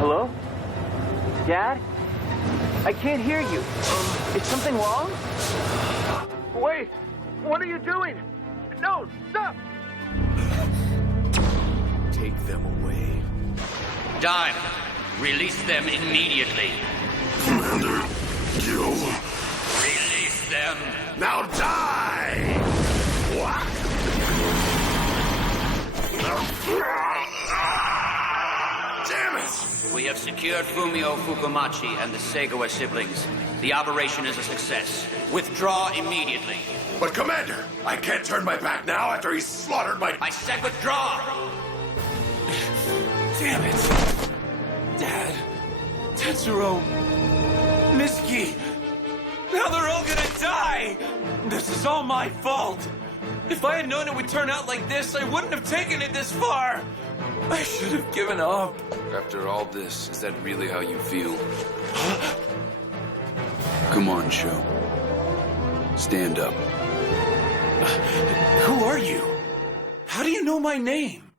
Hello? Dad? I can't hear you. Is something wrong? Wait! What are you doing? No, stop! Take them away. Dime, release them immediately. Commander, you... Release them! Now die! Damn it! We have secured Fumio Fukumachi and the Segawa siblings. The operation is a success. Withdraw immediately. But Commander, I can't turn my back now after he's slaughtered my... I said withdraw! Damn it! Dad, Tetsuro, Miski, now they're all gonna die! This is all my fault! If I had known it would turn out like this, I wouldn't have taken it this far! I should have given up. After all this, is that really how you feel? Come on, Sho. Stand up. Who are you? How do you know my name?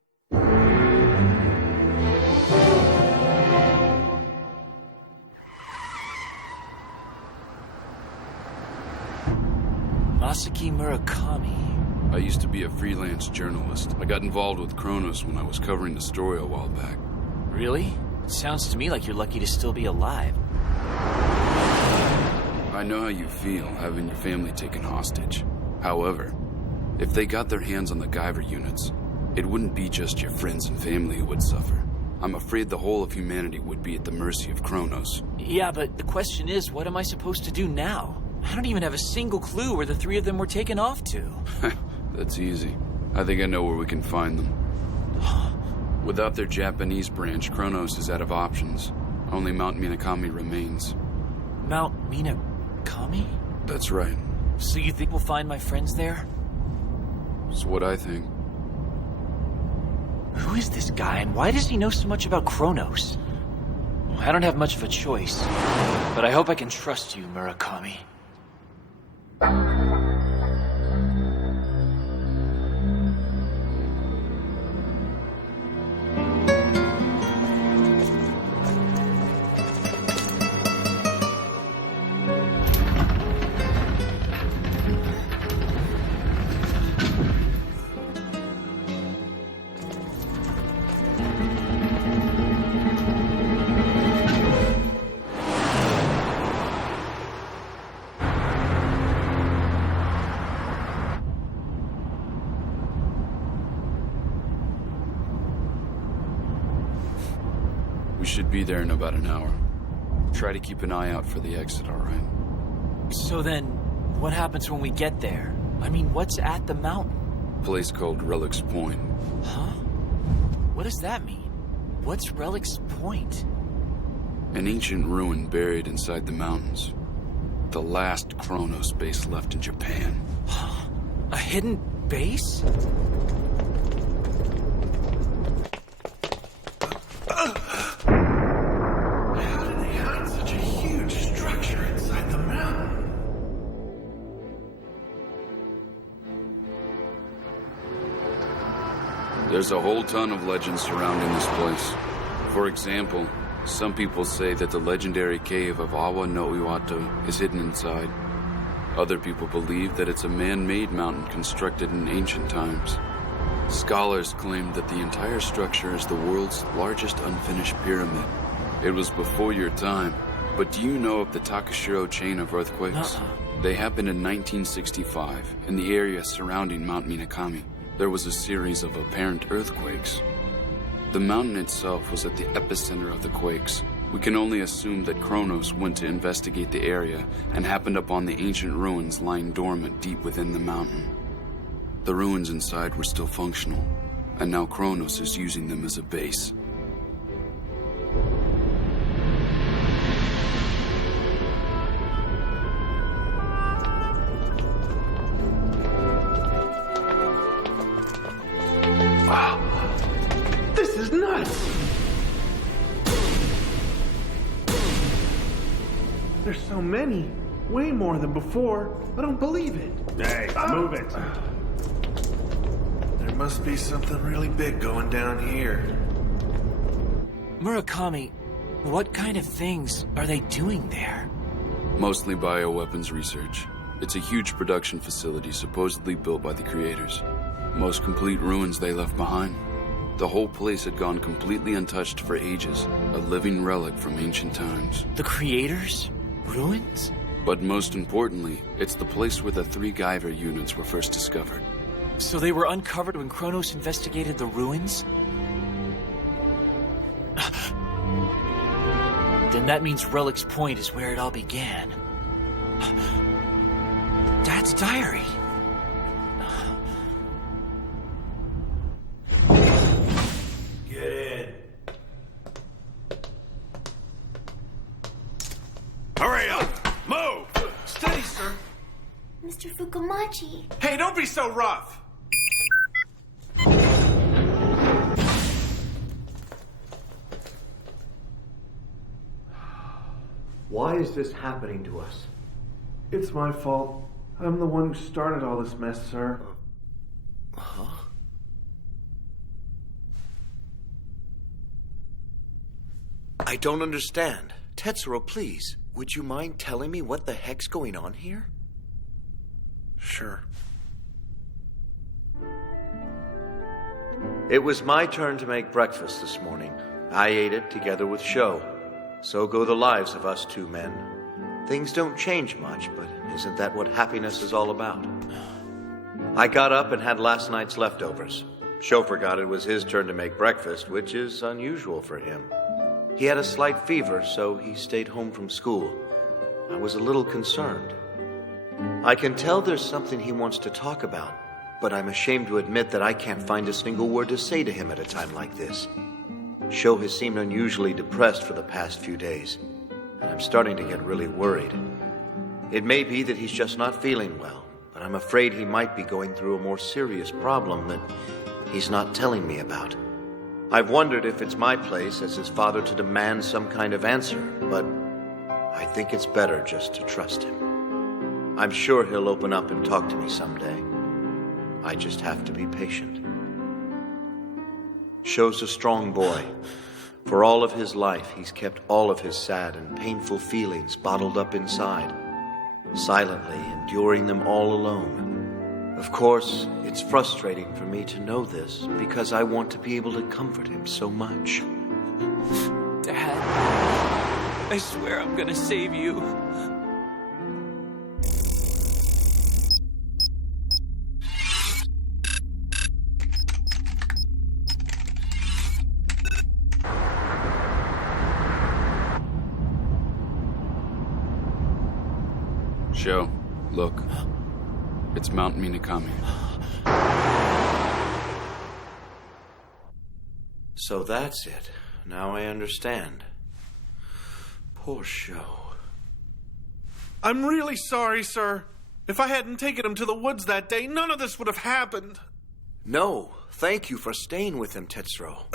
Masaki Murakami. I used to be a freelance journalist. I got involved with Kronos when I was covering the story a while back. Really? It sounds to me like you're lucky to still be alive. I know how you feel, having your family taken hostage. However, if they got their hands on the Guyver units, it wouldn't be just your friends and family who would suffer. I'm afraid the whole of humanity would be at the mercy of Kronos. Yeah, but the question is, what am I supposed to do now? I don't even have a single clue where the three of them were taken off to. That's easy. I think I know where we can find them. Without their Japanese branch, Kronos is out of options. Only Mount Minakami remains. Mount Minakami? That's right. So you think we'll find my friends there? That's what I think. Who is this guy, and why does he know so much about Kronos? I don't have much of a choice, but I hope I can trust you, Murakami. We should be there in about an hour. Try to keep an eye out for the exit, all right? So then, what happens when we get there? I mean, what's at the mountain? A place called Relic's Point. Huh? What does that mean? What's Relic's Point? An ancient ruin buried inside the mountains. The last Kronos base left in Japan. A hidden base? How did they hide such a huge structure inside the mountain? There's a whole ton of legends surrounding this place. For example, some people say that the legendary cave of Awa no Iwata is hidden inside. Other people believe that it's a man-made mountain constructed in ancient times. Scholars claim that the entire structure is the world's largest unfinished pyramid. It was before your time, but do you know of the Takashiro chain of earthquakes? They happened in 1965 in the area surrounding Mount Minakami. There was a series of apparent earthquakes. The mountain itself was at the epicenter of the quakes. We can only assume that Kronos went to investigate the area and happened upon the ancient ruins lying dormant deep within the mountain. The ruins inside were still functional, and now Kronos is using them as a base. Wow. This is nuts! There's so many. Way more than before. I don't believe it. Hey, move it. There must be something really big going down here. Murakami, what kind of things are they doing there? Mostly bioweapons research. It's a huge production facility supposedly built by the creators. Most complete ruins they left behind. The whole place had gone completely untouched for ages, a living relic from ancient times. The creators? Ruins? But most importantly, it's the place where the 3 Guyver units were first discovered. So they were uncovered when Kronos investigated the ruins? Then that means Relic's Point is where it all began. Dad's diary. Get in. Hurry up! Move! Steady, sir. Mr. Fukumachi. Hey, don't be so rough. Why is this happening to us? It's my fault. I'm the one who started all this mess, sir. I don't understand. Tetsuro, please, would you mind telling me what the heck's going on here? Sure. It was my turn to make breakfast this morning. I ate it together with Sho. So go the lives of us 2 men. Things don't change much, but isn't that what happiness is all about? I got up and had last night's leftovers. Sho forgot it was his turn to make breakfast, which is unusual for him. He had a slight fever, so he stayed home from school. I was a little concerned. I can tell there's something he wants to talk about, but I'm ashamed to admit that I can't find a single word to say to him at a time like this. Sho has seemed unusually depressed for the past few days, and I'm starting to get really worried. It may be that he's just not feeling well, but I'm afraid he might be going through a more serious problem that he's not telling me about. I've wondered if it's my place as his father to demand some kind of answer, but I think it's better just to trust him. I'm sure he'll open up and talk to me someday. I just have to be patient. Sho's a strong boy. For all of his life, he's kept all of his sad and painful feelings bottled up inside, silently enduring them all alone. Of course, it's frustrating for me to know this because I want to be able to comfort him so much. Dad, I swear I'm gonna save you. Sho, look. It's Mount Minakami. So that's it. Now I understand. Poor Sho. I'm really sorry, sir. If I hadn't taken him to the woods that day, none of this would have happened. No, thank you for staying with him, Tetsuro.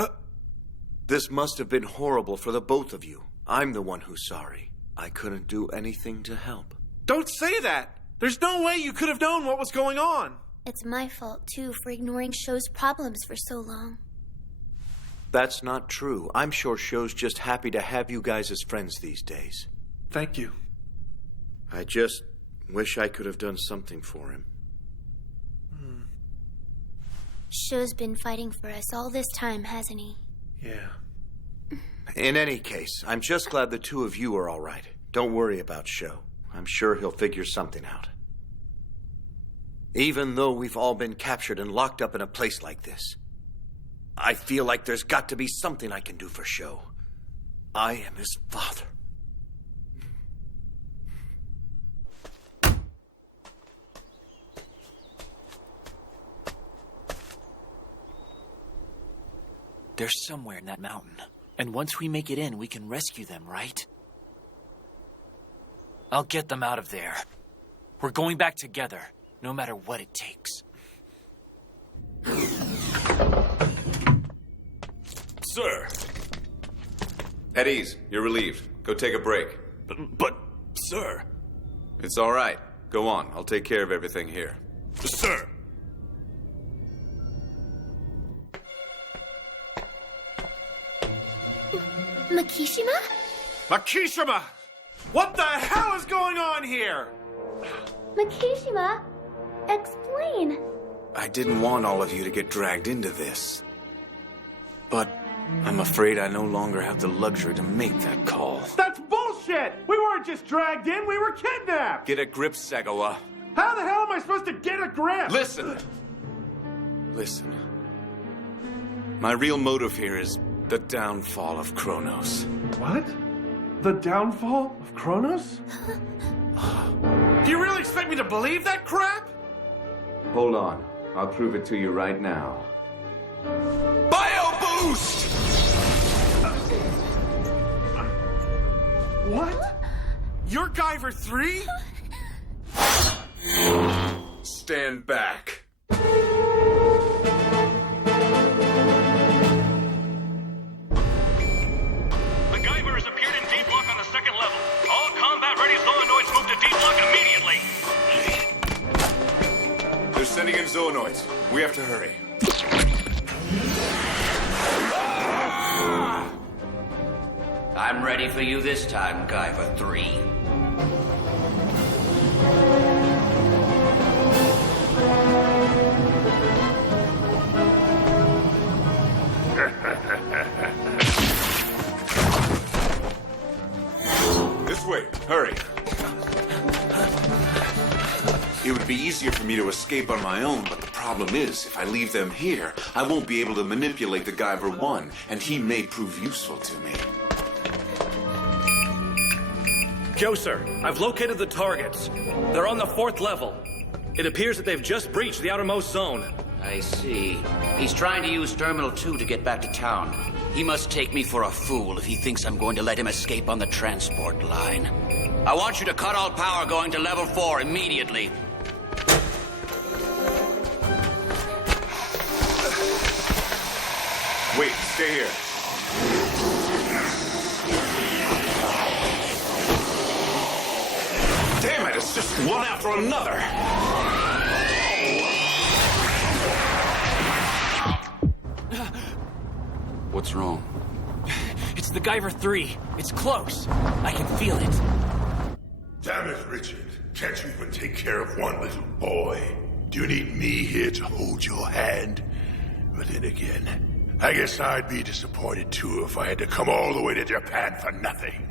This must have been horrible for the both of you. I'm the one who's sorry. I couldn't do anything to help. Don't say that! There's no way you could have known what was going on. It's my fault, too, for ignoring Sho's problems for so long. That's not true. I'm sure Sho's just happy to have you guys as friends these days. Thank you. I just wish I could have done something for him. Sho's been fighting for us all this time, hasn't he? Yeah. In any case, I'm just glad the two of you are all right. Don't worry about Sho. I'm sure he'll figure something out. Even though we've all been captured and locked up in a place like this, I feel like there's got to be something I can do for Sho. I am his father. They're somewhere in that mountain. And once we make it in, we can rescue them, right? I'll get them out of there. We're going back together, no matter what it takes. Sir. At ease. You're relieved. Go take a break. But, sir. It's all right. Go on. I'll take care of everything here. Sir. Makishima? Makishima! What the hell is going on here? Makishima, explain. I didn't want all of you to get dragged into this. But I'm afraid I no longer have the luxury to make that call. That's bullshit! We weren't just dragged in, we were kidnapped! Get a grip, Sagawa. How the hell am I supposed to get a grip? Listen. My real motive here is the downfall of Kronos. What? The downfall of Kronos? Do you really expect me to believe that crap? Hold on. I'll prove it to you right now. Bio boost! What? You're Guyver 3? Stand back. Sending in zoonoids. We have to hurry. I'm ready for you this time, Guyver 3. This way. Hurry. It would be easier for me to escape on my own, but the problem is, if I leave them here, I won't be able to manipulate the Guyver 1, and he may prove useful to me. Joe, sir, I've located the targets. They're on the 4th level. It appears that they've just breached the outermost zone. I see. He's trying to use Terminal 2 to get back to town. He must take me for a fool if he thinks I'm going to let him escape on the transport line. I want you to cut all power going to level 4 immediately. Wait, stay here. Damn it, it's just one after another. What's wrong? It's the Guyver 3. It's close. I can feel it. Damn it, Richard. Can't you even take care of one little boy? Do you need me here to hold your hand? But then again, I guess I'd be disappointed too if I had to come all the way to Japan for nothing.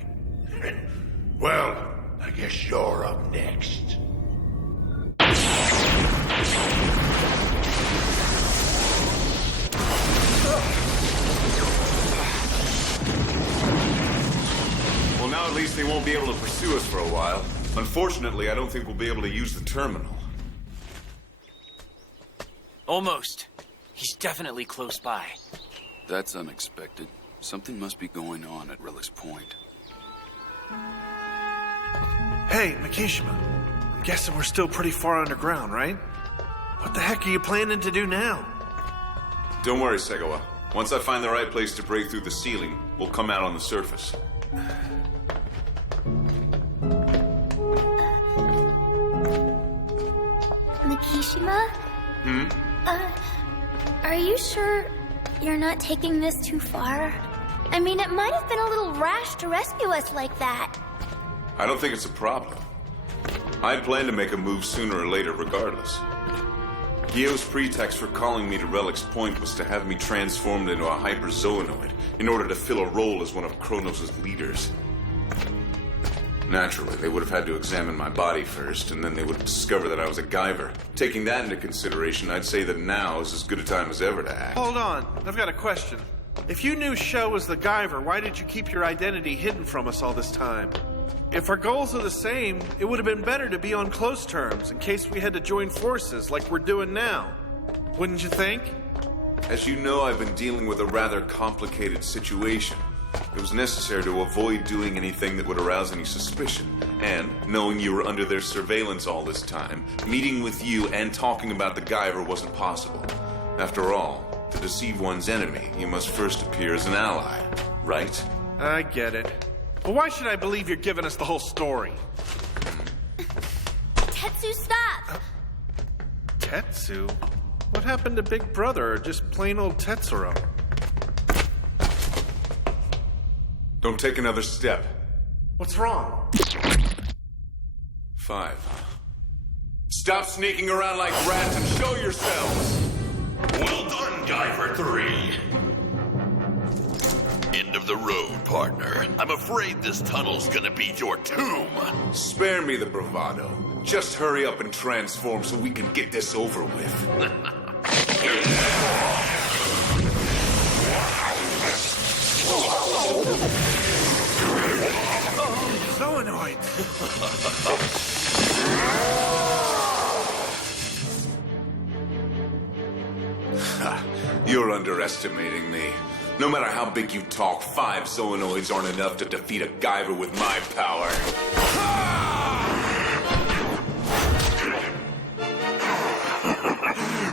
Well, I guess you're up next. Well, now at least they won't be able to pursue us for a while. Unfortunately, I don't think we'll be able to use the terminal. Almost. He's definitely close by. That's unexpected. Something must be going on at Relic's Point. Hey, Makishima. I'm guessing we're still pretty far underground, right? What the heck are you planning to do now? Don't worry, Sagawa. Once I find the right place to break through the ceiling, we'll come out on the surface. Makishima? Are you sure you're not taking this too far? I mean, it might have been a little rash to rescue us like that. I don't think it's a problem. I plan to make a move sooner or later regardless. Gio's pretext for calling me to Relic's Point was to have me transformed into a hyper-zoonoid in order to fill a role as one of Kronos' leaders. Naturally, they would have had to examine my body first, and then they would discover that I was a Guyver. Taking that into consideration, I'd say that now is as good a time as ever to act. Hold on, I've got a question. If you knew Sho was the Guyver, why did you keep your identity hidden from us all this time? If our goals are the same, it would have been better to be on close terms in case we had to join forces like we're doing now. Wouldn't you think? As you know, I've been dealing with a rather complicated situation. It was necessary to avoid doing anything that would arouse any suspicion. And, knowing you were under their surveillance all this time, meeting with you and talking about the Guyver wasn't possible. After all, to deceive one's enemy, you must first appear as an ally, right? I get it. But why should I believe you're giving us the whole story? Tetsu, stop! Tetsu? What happened to Big Brother, or just plain old Tetsuro? Don't take another step. What's wrong? 5. Stop sneaking around like rats and show yourselves! Well done, Guyver 3. End of the road, partner. I'm afraid this tunnel's gonna be your tomb. Spare me the bravado. Just hurry up and transform so we can get this over with. Zoonoids! You're underestimating me. No matter how big you talk, 5 zoonoids aren't enough to defeat a Guyver with my power.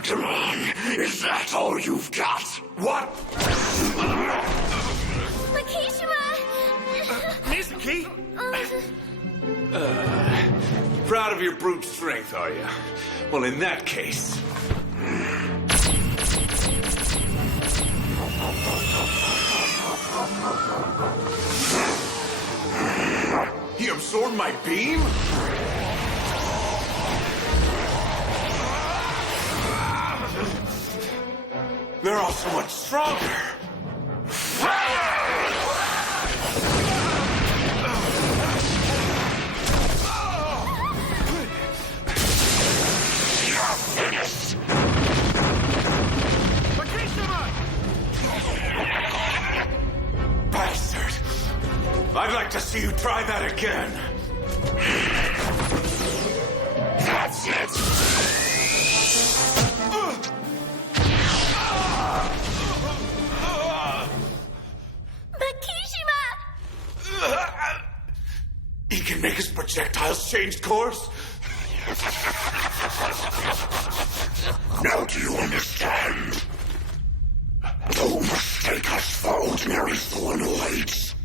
Come on, is that all you've got? What? Mizuki! Proud of your brute strength, are you? Well, in that case... He absorbed my beam? They're all so much stronger. Bastard! I'd like to see you try that again. That's it. He can make his projectiles change course? Now do you understand? Don't mistake us for ordinary zoonoids.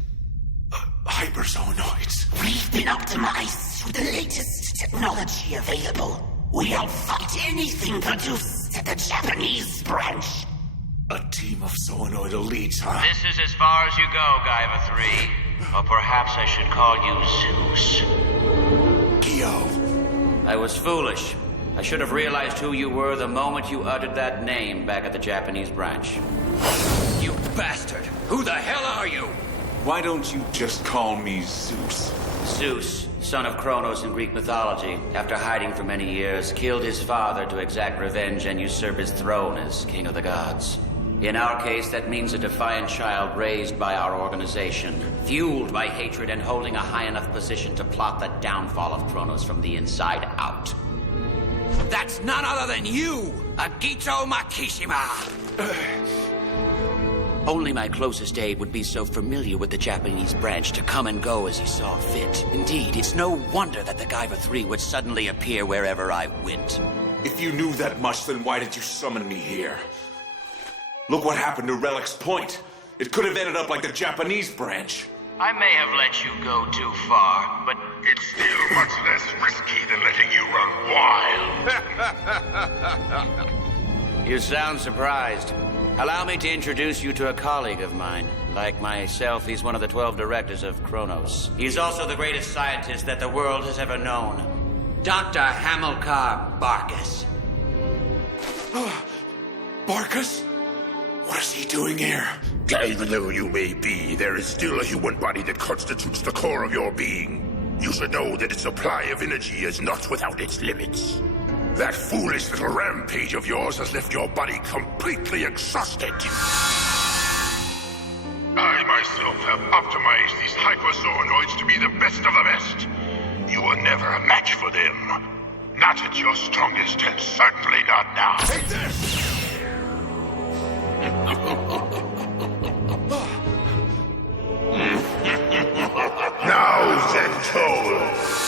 Hyperzoonoids. We've been optimized with the latest technology available. We outfight anything produced at the Japanese branch. A team of zoonoid elites, huh? This is as far as you go, Guyver 3. Or perhaps I should call you Zeus. Gio. I was foolish. I should have realized who you were the moment you uttered that name back at the Japanese branch. You bastard! Who the hell are you? Why don't you just call me Zeus? Zeus, son of Kronos in Greek mythology, after hiding for many years, killed his father to exact revenge and usurp his throne as king of the gods. In our case, that means a defiant child raised by our organization, fueled by hatred and holding a high enough position to plot the downfall of Kronos from the inside out. That's none other than you, Agito Makishima! Only my closest aide would be so familiar with the Japanese branch to come and go as he saw fit. Indeed, it's no wonder that the Guyver 3 would suddenly appear wherever I went. If you knew that much, then why did you summon me here? Look what happened to Relic's Point. It could have ended up like the Japanese branch. I may have let you go too far, but It's still much less risky than letting you run wild. you sound surprised. Allow me to introduce you to a colleague of mine. Like myself, he's one of the 12 directors of Kronos. He's also the greatest scientist that the world has ever known. Dr. Hamilcar Barkas. Barkus? What is he doing here? Even though you may be, there is still a human body that constitutes the core of your being. You should know that its supply of energy is not without its limits. That foolish little rampage of yours has left your body completely exhausted. I myself have optimized these hyperzoonoids to be the best of the best. You were never a match for them. Not at your strongest, and certainly not now. Take this! Now then, Toll,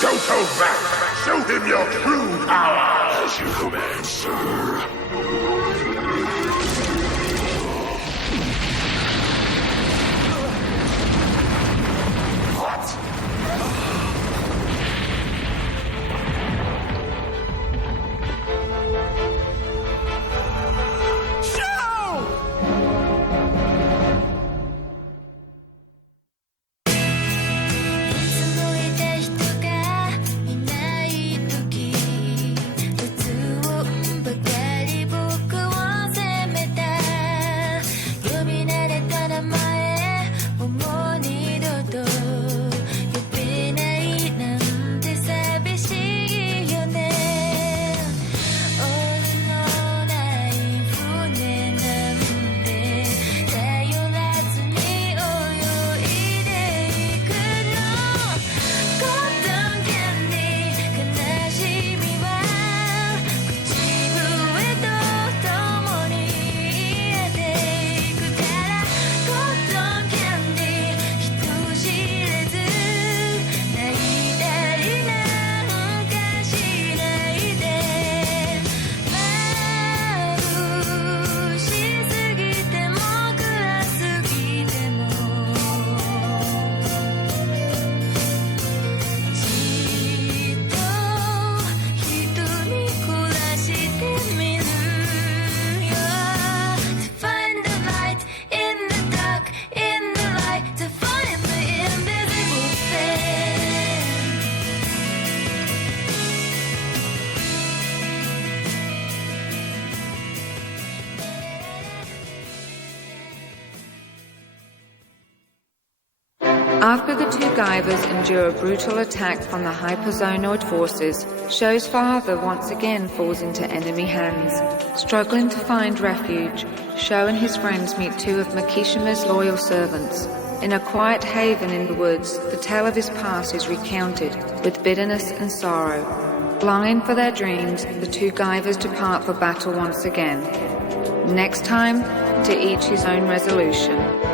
don't hold back. Show him your true power. As you command, sir. After the two Guyvers endure a brutal attack from the hyperzonoid forces, Sho's father once again falls into enemy hands. Struggling to find refuge, Sho and his friends meet two of Makishima's loyal servants. In a quiet haven in the woods, the tale of his past is recounted with bitterness and sorrow. Longing for their dreams, the two Guyvers depart for battle once again. Next time, to each his own resolution.